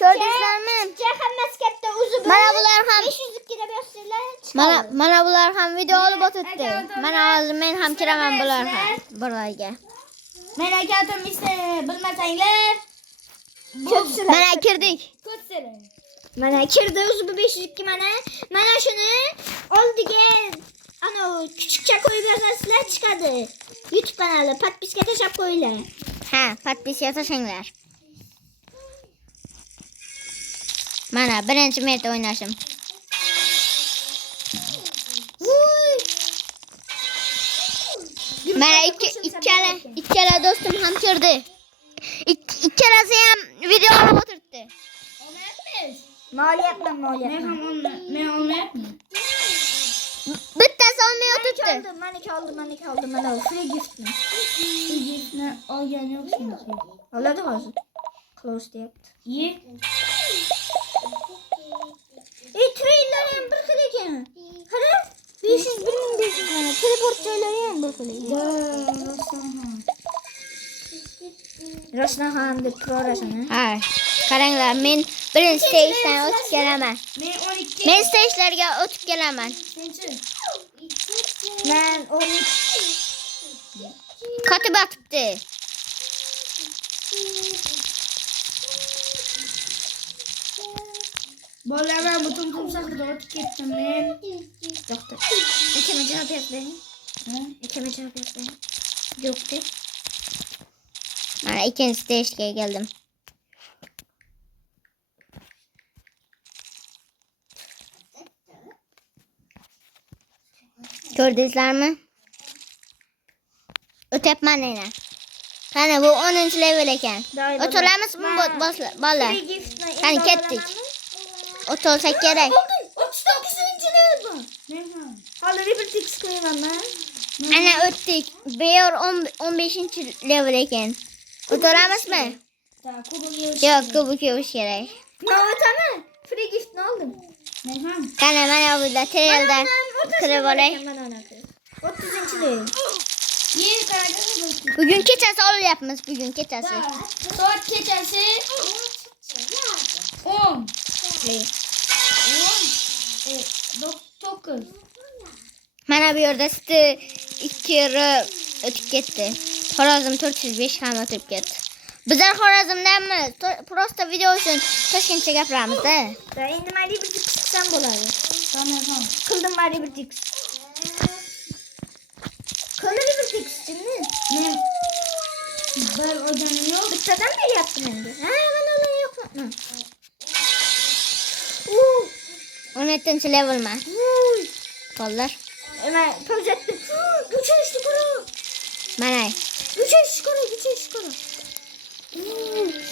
Gördünüzlermi? Hammasi katta o'zi Mana bular ham 500 lik berasizlar. mana bular ham video olib o'tibdi. Mana hozir men ham kiraman bularga. Men akatim bilmasanglar. Mana kirdik. Mana kirdi o'zi bu 500 lik mana shuni oldiga ana küçükçe koyup yazasizlar chiqadi. YouTube kanali podpiska tashab qo'yinglar. Ha, podpiska tashinglar. Mana birinchi marta o'ynashim. Mana ikkala do'stim ham kirdi. Ikkalasi ham video olib o'tiribdi. Maliyatdan. Men olmayapman. Bittasi olmay o'tiribdi. Maniki oldim. Mana free giftni. Free giftni olgan yo'qsan. Oladi hozir. Close deyapti. Ye. Trailer ham bir xil ekan. Qara 500 mana teleport joylari ham bir xil ekan. Roshan ham deb turarsan. Ha, qaranglar, men birinchi stagedan o'tib kelaman. Men 12. Men stagelarga o'tib kelaman. Men 13. Qotib yotibdi. Bolalar ben butun sahrada o'tib ketdim men. Yo'qdi. Ikkimi javob berdi. Ikimi javob berdi. Yo'qdi. Mana ikkinchi stagega keldim. Ko'rdingizlarmi? O'tyapman yana. Qani bu 10-level ekan. O'tiramizmi bolalar? Qani ketdik. O'tolsak kerak. 39-level bu. Men ham. Hali Liberty qo'yaman men. Ana o'tdik. Bu yer 15-level ekan. O'tiramizmi? Yo'q, kubik yo'q kerak. Men o'taman. Free giftni oldim. Men ham. Qani mana burada trelda kirib olay. 30-level. Ye qanaqa Bugun kechasi olyapmiz, bugun kechasi. Soat kechasi 10. 9. Mana bu yerda sizni 2 yil o'tib ketdi. Xorazm 405 ham o'tib ketdi. Bizlar Xorazmdanmiz. Prosta video uchun Toshkentga gapiramiz-da. Endi men Liberty qilsam bo'ladi. Tamam. Qildim men Liberty. Qildim Liberty qilsinmi? Men bir o'rganim yo'q. Bittadan beryapti endi. Ha, mana ular yo'qmi? 17-levelman. Bolalar. Men projetni uchishni ko'ring. Mana. Uchishni ko'ring.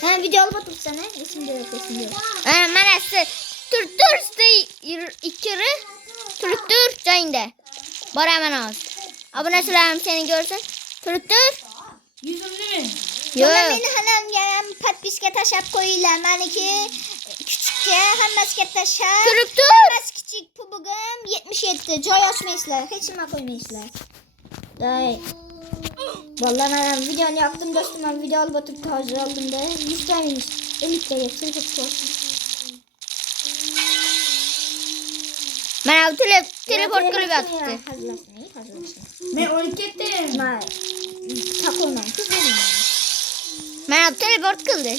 Ha, video olib o'tirsan-a? Esimda yo'q. Mana siz tur 2 yil tur joyingda. Boraman hozir. Obunachilarim seni ko'rsin. Tur. Yuzimni. Yo'q. Meni xonamga ham podpiska tashab qo'yinglar. Meniki kichikcha, hammasiga tashab. Tur. Hammasi kichik, pubugim 77. Joy ochmaysizlar, hech nima qo'ymaysizlar. Day. Vallahi men videoni yoqdim do'stim, men video olib o'tirib hozir oldimda 100 ta minus 50 ta yetib qo'ydim. Mana bu teleport qilib yotibdi. Men 12'dayim. Men taqolmang, kuzim. Mana bu teleport qildi.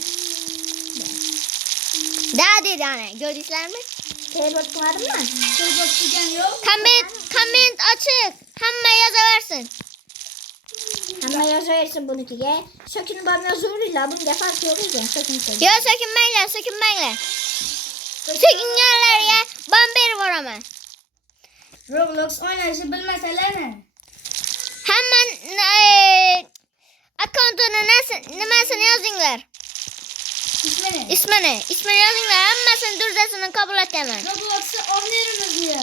Da dedi ana, gördünüzlermi? Teleport qilmadimmi? Teleport qilgan yo'q. Komment açık. Hamma yozaversin. Hamma yozaversin bunikiga. So'kinib yozaveringlar, bunga farq yo'q ekan, so'kinsin. Yo so'kinmanglar. So'kinganlarga ban berib boraman. Roblox o'ynashni bilmasalar-chi? Hamma akkauntini nimasini yozinglar. Ismini. Ismini yozinglar. Hammasini durdasini qabul etaman. Roblox'ni oynaymiz ya.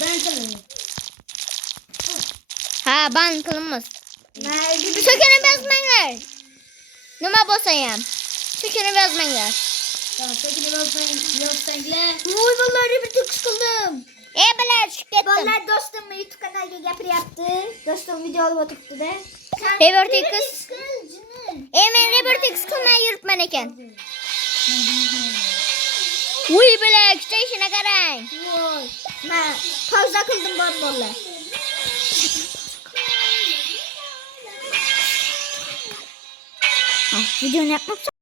Ben qilaman. Ha, ban qilinmas. So'kinib yozmanglar. Nima bo'lsa ham. So'kinib yozmanglar. Tamam, so'kinib yozsanglar. Voy vallahi bir tek qildim. Bilan tushib ketdim. Vallahi do'stim YouTube kanaliga gapiryapti. Do'stim video olib o'tiribdi-da. Revertix. Men Revertix qilmay yuribman ekan. Uy bile küçük işine qarang. Voy. Ben pauza kıldım bana. Videonu yapmak